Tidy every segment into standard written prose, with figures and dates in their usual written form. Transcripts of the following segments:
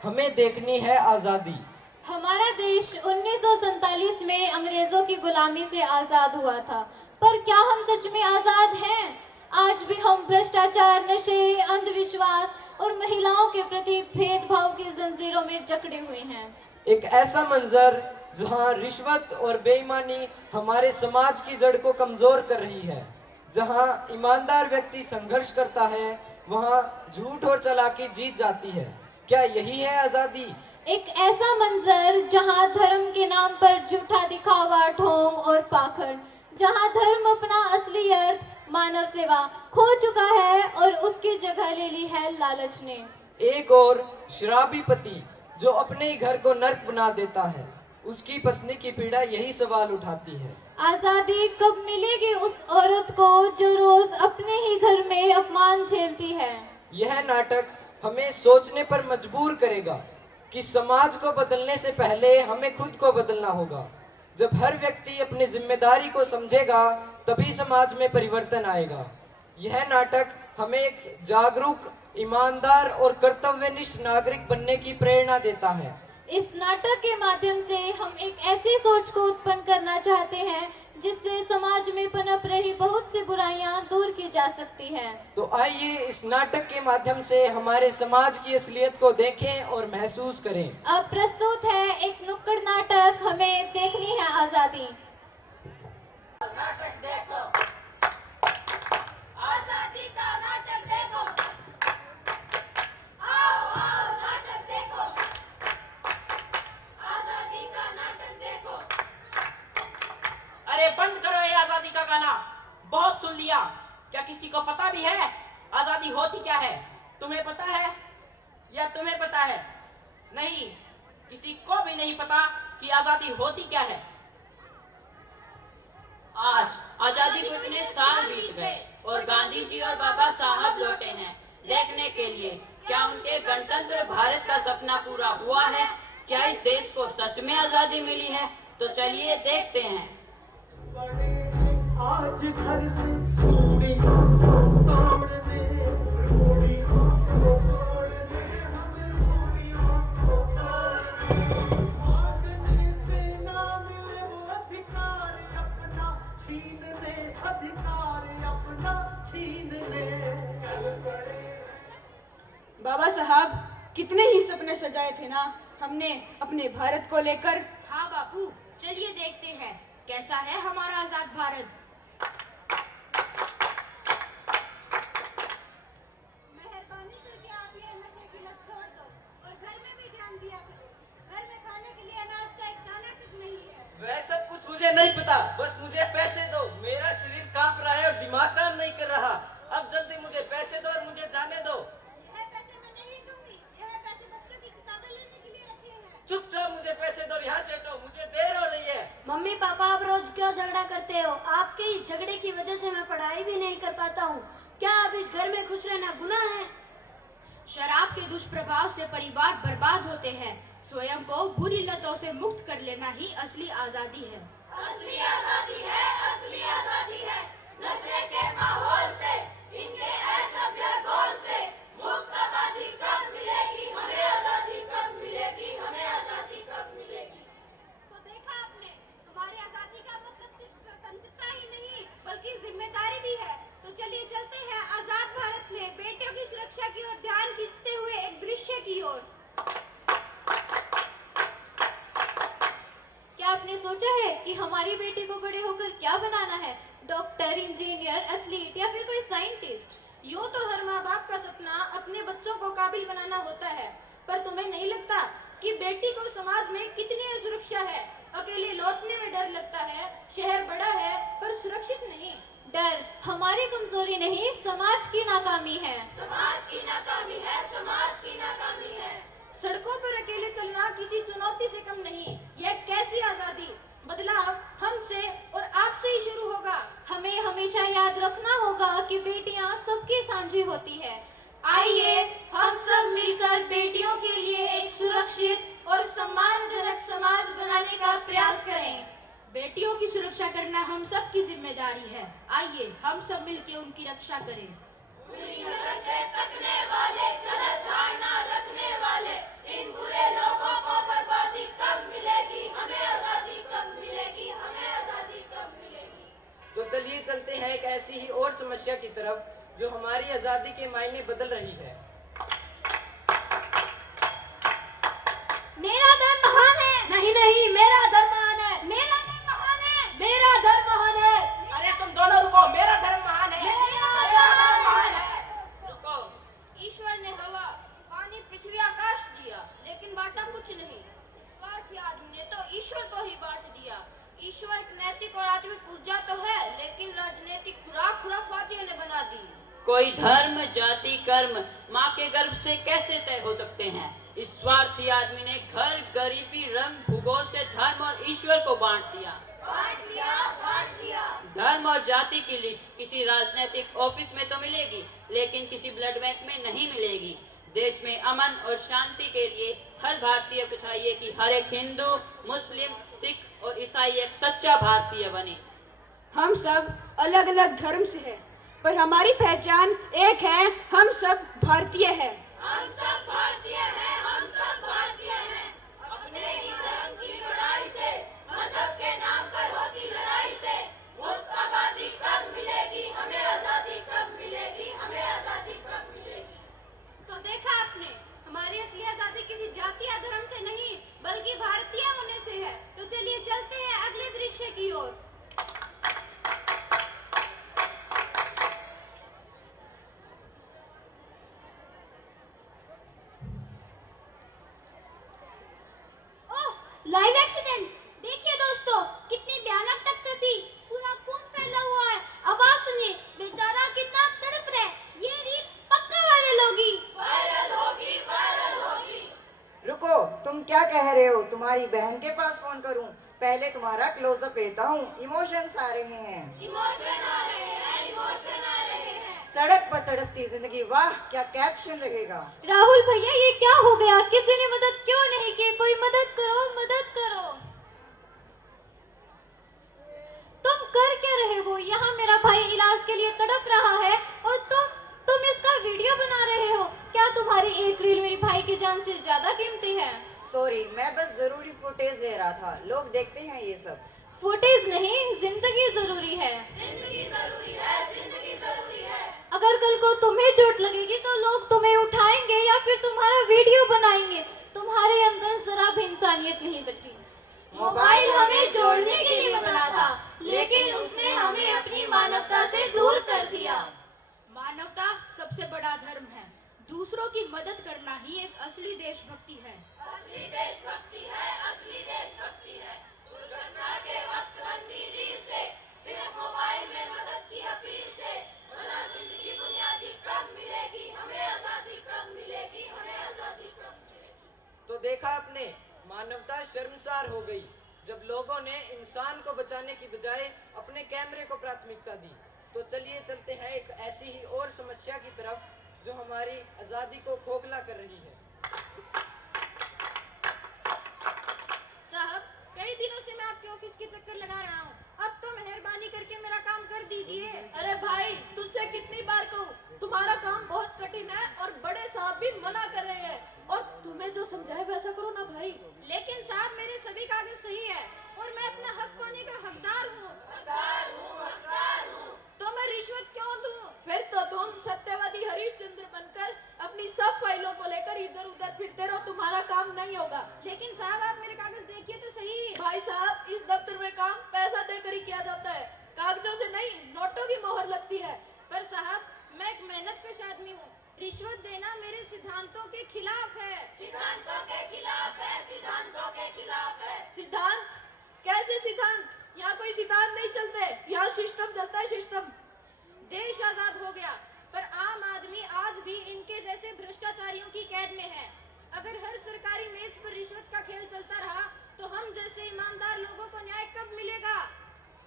हमें देखनी है आजादी। हमारा देश 1947 में अंग्रेजों की गुलामी से आजाद हुआ था, पर क्या हम सच में आजाद हैं? आज भी हम भ्रष्टाचार, नशे, अंधविश्वास और महिलाओं के प्रति भेदभाव की जंजीरों में जकड़े हुए हैं। एक ऐसा मंजर जहां रिश्वत और बेईमानी हमारे समाज की जड़ को कमजोर कर रही है। जहां ईमानदार व्यक्ति संघर्ष करता है, वहां झूठ और चालाकी जीत जाती है। क्या यही है आजादी? एक ऐसा मंजर जहां धर्म के नाम पर झूठा दिखावा, ढोंग और पाखंड, जहां धर्म अपना असली अर्थ, मानव सेवा, खो चुका है और उसकी जगह ले ली है लालच ने। एक और शराबी पति जो अपने ही घर को नर्क बना देता है, उसकी पत्नी की पीड़ा यही सवाल उठाती है। आजादी कब मिलेगी उस औरत को जो रोज अपने ही घर में अपमान झेलती है? यह नाटक हमें सोचने पर मजबूर करेगा कि समाज को बदलने से पहले हमें खुद को बदलना होगा। जब हर व्यक्ति अपनी जिम्मेदारी को समझेगा, तभी समाज में परिवर्तन आएगा। यह नाटक हमें एक जागरूक, ईमानदार और कर्तव्यनिष्ठ नागरिक बनने की प्रेरणा देता है। इस नाटक के माध्यम से हम एक ऐसी सोच को उत्पन्न करना चाहते हैं जिससे समाज में पनप रही बहुत सी बुराइयां दूर की जा सकती हैं। तो आइए इस नाटक के माध्यम से हमारे समाज की असलियत को देखें और महसूस करें। अब प्रस्तुत है एक नुक्कड़ नाटक, हमें देखनी है आजादी। नाटक देखो, आजादी का नाटक देखो, आओ आओ नाटक देखो, आजादी का नाटक देखो। अरे बंद करो ये आजादी का गाना, बहुत सुन लिया। क्या किसी को पता भी है आजादी होती क्या है? तुम्हें पता है या तुम्हें पता है? नहीं, किसी को भी नहीं पता कि आजादी होती क्या है। आज आजादी को इतने साल बीत गए और गांधी जी और बाबा साहब लौटे हैं देखने के लिए। क्या उनके गणतंत्र भारत का सपना पूरा हुआ है? क्या इस देश को सच में आजादी मिली है? तो चलिए देखते हैं। आज घर से चूड़ी तोड़ दे, चूड़ियों को तोड़ दे, हमें चूड़ियों को तोड़ दे। मांगने से ना मिले वो अधिकार अपना छीन ले, अधिकार अपना छीन ले। चल पड़े बाबा साहब, कितने ही सपने सजाए थे ना हमने अपने भारत को लेकर। हाँ बापू, चलिए देखते हैं कैसा है हमारा आजाद भारत। मेहरबानी करके आप ये नशे की लत छोड़ दो और घर में भी ध्यान दिया करो। घर में खाने के लिए अनाज का एक दाना तक नहीं है। वह सब कुछ मुझे नहीं पता, बस मुझे पैसे दो। मेरा शरीर कांप रहा है और दिमाग काम नहीं कर रहा। अब जल्दी मुझे पैसे दो और मुझे जाने दो। यह पैसे मैं नहीं दूंगी, यह पैसे बच्चों की किताबें लेने के लिए रखे हैं। चुपचाप मुझे पैसे दो, यहाँ से हटो, मुझे देर हो रही है। मम्मी पापा, आप रोज क्यों झगड़ा करते हो? आपके इस झगड़े की वजह से मैं पढ़ाई भी नहीं कर पाता हूँ। क्या अब इस घर में खुश रहना गुनाह है? शराब के दुष्प्रभाव से परिवार बर्बाद होते हैं। स्वयं को बुरी लतों से मुक्त कर लेना ही असली आजादी है। असली आजादी है, असली आजादी है। नशे के माहौल से, इनके असभ्य घोल से मुक्त आजादी कब मिलेगी? हमें आजादी कब मिलेगी? हमें आजादी कब मिलेगी? तो देखा आपने, हमारी आजादी का मतलब सिर्फ स्वतंत्रता ही नहीं बल्कि जिम्मेदारी भी है। तो चलिए चलते हैं आजाद भारत में बेटियों की सुरक्षा की ओर ध्यान खींचते हुए एक दृश्य की ओर। क्या आपने सोचा है कि हमारी बेटी को बड़े होकर क्या बनाना है? डॉक्टर, इंजीनियर, एथलीट या फिर कोई साइंटिस्ट? यूँ तो हर माँ बाप का सपना अपने बच्चों को काबिल बनाना होता है, पर तुम्हें नहीं लगता कि बेटी को समाज में कितनी असुरक्षा है? अकेले लौटने में डर लगता है। शहर बड़ा है पर सुरक्षित नहीं। डर हमारी कमजोरी नहीं, समाज की नाकामी है। समाज की नाकामी है, समाज की नाकामी है। सड़कों पर अकेले चलना किसी चुनौती से कम नहीं। यह कैसी आजादी? बदलाव हमसे और आपसे ही शुरू होगा। हमें हमेशा याद रखना होगा कि बेटियां सबकी साझी होती है। आइए हम सब मिलकर बेटियों के लिए एक सुरक्षित और सम्मानजनक समाज बनाने का प्रयास करें। बेटियों की सुरक्षा करना हम सब की जिम्मेदारी है। आइए हम सब मिलकर उनकी रक्षा करें। बुरी नजर से तकने वाले, गलत धारणा रखने वाले, इन ऐसी ही और समस्या की तरफ जो हमारी आजादी के मायने बदल रही है। मेरा धर्म महान है। नहीं नहीं, मेरा धर्म महान है। मेरा धर्म महान है। मेरा धर्म महान है। अरे तुम दोनों रुको, मेरा धर्म महान है। मेरा धर्म महान है। रुको, ईश्वर ने हवा, पानी, पृथ्वी, आकाश दिया, लेकिन बांटा कुछ नहीं। स्वार्थी आदमी ने तो ईश्वर को ही बांट दिया। ईश्वर एक नैतिक और आत्मिक ऊर्जा तो है, लेकिन राजनीतिक खुराक खुराफातियों ने बना दी। कोई धर्म, जाति, कर्म माँ के गर्भ से कैसे तय हो सकते हैं? इस स्वार्थी आदमी ने घर, गरीबी, रंग, भूगोल से धर्म और ईश्वर को बांट दिया। बांट दिया, बांट दिया। धर्म और जाति की लिस्ट किसी राजनीतिक ऑफिस में तो मिलेगी, लेकिन किसी ब्लड बैंक में नहीं मिलेगी। देश में अमन और शांति के लिए हर भारतीय को चाहिए कि हर एक हिंदू, मुस्लिम, सिख और ईसाई एक सच्चा भारतीय बने। हम सब अलग अलग धर्म से हैं, पर हमारी पहचान एक है, हम सब भारतीय हैं। हम सब भारतीय हैं, हम सब भारतीय हैं। अपने ही धर्म की लड़ाई से, मजहब के नाम पर होती लड़ाई से मुफ्त आबादी कब मिलेगी हमें? आजादी कब मिलेगी हमें? आजादी कब मिलेगी? तो देखा आपने, हमारी असली आजादी किसी जाति या धर्म से नहीं बल्कि भारतीय होने से है। तो चलिए चलते हैं अगले दृश्य की ओर। ओह, लाइव एक्सीडेंट। देखिए दोस्तों, कितनी भयानक टक्कर थी। पूरा खून फैला हुआ है। आवाज सुनिए, बेचारा कितना तड़प रहा है। ये रील पक्का वायरल होगी। वायरल होगी, वायरल होगी। रुको, तुम क्या कह रहे हो? तुम्हारी बहन के पास फोन करूं? पहले तुम्हारा क्लोजअप लेता हूँ। इमोशंस आ रहे हैं। इमोशन आ रहे हैं, इमोशन आ रहे हैं। सड़क पर तड़पती जिंदगी, वाह क्या कैप्शन रहेगा। राहुल भैया, ये क्या हो गया? किसी ने मदद क्यों नहीं की? कोई मदद करो, मदद करो। तुम कर क्या रहे हो? यहाँ मेरा भाई इलाज के लिए तड़प रहा है और तुम इसका वीडियो बना रहे हो। क्या तुम्हारी एक रील मेरी भाई की जान से ज्यादा कीमती है? सॉरी, मैं बस जरूरी फुटेज ले रहा था। लोग देखते हैं ये सब। फुटेज नहीं, जिंदगी जरूरी है। जिंदगी जरूरी है, जिंदगी जरूरी है। अगर कल को तुम्हें चोट लगेगी तो लोग तुम्हें उठाएंगे या फिर तुम्हारा वीडियो बनाएंगे। तुम्हारे अंदर जरा भी इंसानियत नहीं बची। मोबाइल हमें जोड़ने के लिए बना था, लेकिन उसने हमें अपनी मानवता से दूर कर दिया। मानवता सबसे बड़ा धर्म है। दूसरों की मदद करना ही एक असली देशभक्ति है। असली देशभक्ति है, असली देशभक्ति है। दुर्घटना के वक्त बनती रील से, सिर्फ मोबाइल में मदद की अपील से, भला जिंदगी बुनियादी कब मिलेगी हमें? आजादी कब मिलेगी हमें? आजादी कब मिलेगी? तो देखा आपने, मानवता शर्मसार हो गई जब लोगों ने इंसान को बचाने की बजाय अपने कैमरे को प्राथमिकता दी। तो चलिए चलते हैं एक ऐसी ही और समस्या की तरफ जो हमारी आजादी को खोखला कर रही है। साहब, कई दिनों से मैं आपके ऑफिस के चक्कर लगा रहा हूँ। अब तो मेहरबानी करके मेरा काम कर दीजिए। अरे भाई, तुझसे कितनी बार कहूँ, तुम्हारा काम बहुत कठिन है और बड़े साहब भी मना कर रहे हैं। और तुम्हें जो समझाए वैसा करो ना भाई। लेकिन साहब, मेरे सभी कागज सही है और मैं अपना हक पाने का हकदार हूँ। हकदार हूँ, हकदार हूँ। तो मैं रिश्वत क्यों दूँ? फिर तो तुम सत्यवादी हरिश्चंद्र बनकर अपनी सब फाइलों को लेकर इधर उधर फिरते रहो, तुम्हारा काम नहीं होगा। लेकिन साहब, आप मेरे कागज देखिए तो सही। भाई साहब, इस दफ्तर में काम पैसा देकर ही किया जाता है, कागजों से नहीं, नोटों की मोहर लगती है। पर साहब, मैं एक मेहनतकश आदमी हूँ। रिश्वत देना मेरे सिद्धांतों के खिलाफ है। सिद्धांतों के खिलाफ है, सिद्धांतों के खिलाफ है। सिद्धांत? कैसे सिद्धांत? यहाँ कोई सिद्धांत नहीं चलते, यहाँ सिस्टम चलता है, सिस्टम। देश आजाद हो गया, पर आम आदमी आज भी इनके जैसे भ्रष्टाचारियों की कैद में है। अगर हर सरकारी मेज पर रिश्वत का खेल चलता रहा तो हम जैसे ईमानदार लोगों को न्याय कब मिलेगा?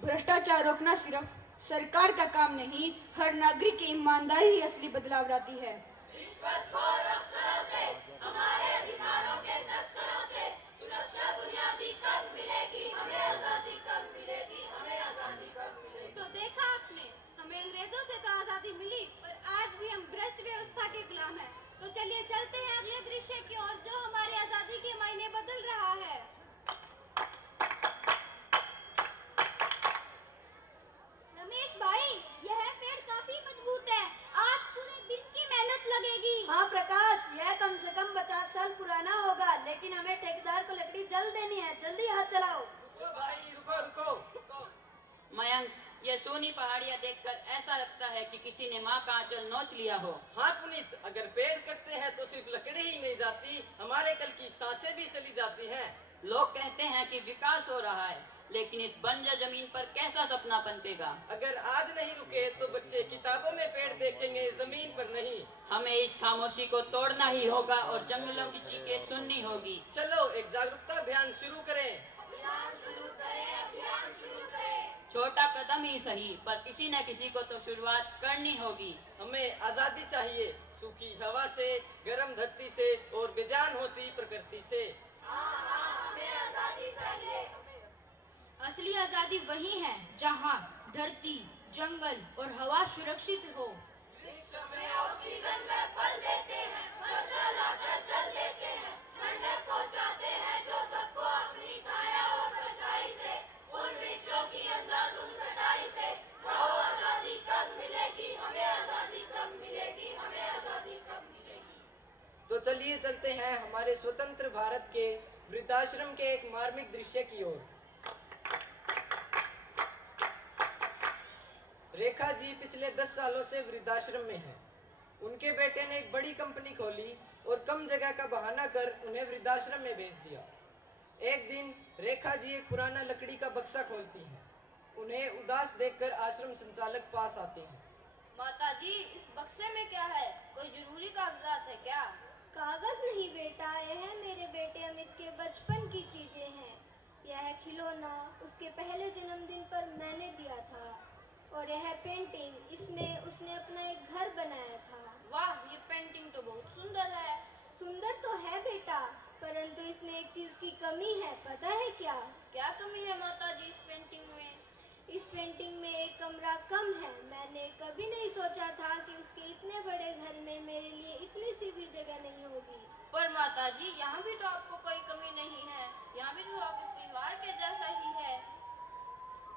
भ्रष्टाचार रोकना सिर्फ सरकार का काम नहीं, हर नागरिक की ईमानदारी ही असली बदलाव लाती है। रिश्वतखोर अफसरों से, हमारे अधिकारों के तस्करों से सुरक्षा बुनियादी कब मिलेगी हमें? आजादी कब मिलेगी हमें? आजादी कब मिलेगी? तो देखा आपने, हमें अंग्रेजों से तो आजादी मिली, पर आज भी हम भ्रष्ट व्यवस्था के गुलाम हैं। तो चलिए चलते हैं अगले दृश्य की ओर जो हमारी आजादी के मायने बदल रहा है। रमेश भाई, यह है लेकिन हमें ठेकेदार को लकड़ी जल्द देनी है। जल्दी हाथ चलाओ। रुको भाई, रुको रुको। मयंक, ये सूनी पहाड़ियाँ देखकर ऐसा लगता है कि किसी ने माँ का आंचल नोच लिया हो। हाँ पुनीत, अगर पेड़ कटते हैं तो सिर्फ लकड़ी ही नहीं जाती, हमारे कल की सांसें भी चली जाती हैं। लोग कहते हैं कि विकास हो रहा है, लेकिन इस बंजर जमीन पर कैसा सपना पनपेगा? अगर आज नहीं रुके तो बच्चे किताबों में पेड़ देखेंगे, जमीन पर नहीं। हमें इस खामोशी को तोड़ना ही होगा और जंगलों की चीखें सुननी होगी। चलो एक जागरूकता अभियान शुरू करें। छोटा कदम ही सही, पर किसी न किसी को तो शुरुआत करनी होगी। हमें आजादी चाहिए, सूखी हवा से, गर्म धरती से और बेजान होती प्रकृति से। असली आजादी वही है जहाँ धरती, जंगल और हवा सुरक्षित हो। हमें ऑक्सीजन में फल देते हैं, वर्षा लाकर जल देते हैं, ठंडक पहुंचाते हैं जो सबको अपनी छाया और परछाई से, उन वृक्षों की अंधाधुंध कटाई से। कहो आजादी कब मिलेगी हमें, आजादी कब मिलेगी हमें, आजादी कब मिलेगी। तो चलिए चलते हैं हमारे स्वतंत्र भारत के वृद्धाश्रम के एक मार्मिक दृश्य की ओर। रेखा जी पिछले 10 सालों से वृद्धाश्रम में हैं। उनके बेटे ने एक बड़ी कंपनी खोली और कम जगह का बहाना कर उन्हें वृद्धाश्रम में भेज दिया। एक दिन रेखा जी एक पुराना लकड़ी का बक्सा खोलती हैं। उन्हें उदास देखकर आश्रम संचालक पास आते हैं। माता जी, इस बक्से में क्या है? कोई जरूरी कागजात है क्या? कागज नहीं बेटा, यह मेरे बेटे अमित के बचपन की चीजें हैं। यह खिलौना उसके पहले जन्मदिन पर मैंने दिया था, और यह पेंटिंग, इसमें उसने अपना एक घर बनाया था। वाह, ये पेंटिंग तो बहुत सुंदर है। सुंदर तो है बेटा, परंतु इसमें एक चीज की कमी है। पता है क्या? क्या कमी है माता जी इस पेंटिंग में? इस पेंटिंग में एक कमरा कम है। मैंने कभी नहीं सोचा था कि उसके इतने बड़े घर में मेरे लिए इतनी सी भी जगह नहीं होगी। पर माता जी, यहाँ भी तो आपको कोई कमी नहीं है। यहाँ भी तो आपके परिवार के जैसा ही है।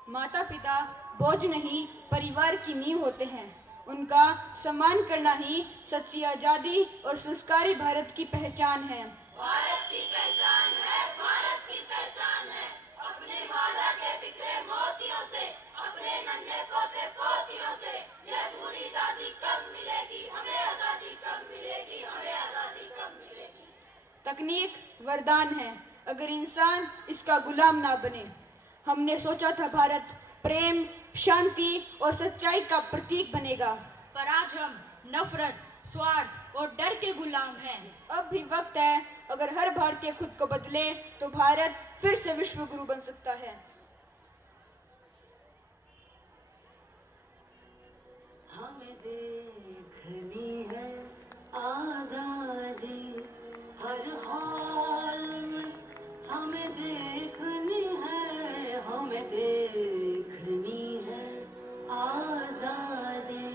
माता पिता बोझ नहीं, परिवार की नींव होते हैं। उनका सम्मान करना ही सच्ची आजादी और संस्कारी भारत की पहचान है। भारत की पहचान है, भारत की पहचान है। अपने माला के बिखरे मोतियों से, अपने नन्हे पोते पोतियों से, यह बूढ़ी दादी कब मिलेगी हमें, आजादी कब मिलेगी हमें, आजादी कब मिलेगी। तकनीक वरदान है, अगर इंसान इसका गुलाम ना बने। हमने सोचा था भारत प्रेम, शांति और सच्चाई का प्रतीक बनेगा, पर आज हम नफरत, स्वार्थ और डर के गुलाम हैं। अब भी वक्त है, अगर हर भारतीय खुद को बदले तो भारत फिर से विश्व गुरु बन सकता है। हमें देखनी है आजादी हर हाल में, हमें देखनी है, हमें देखनी है आजादी।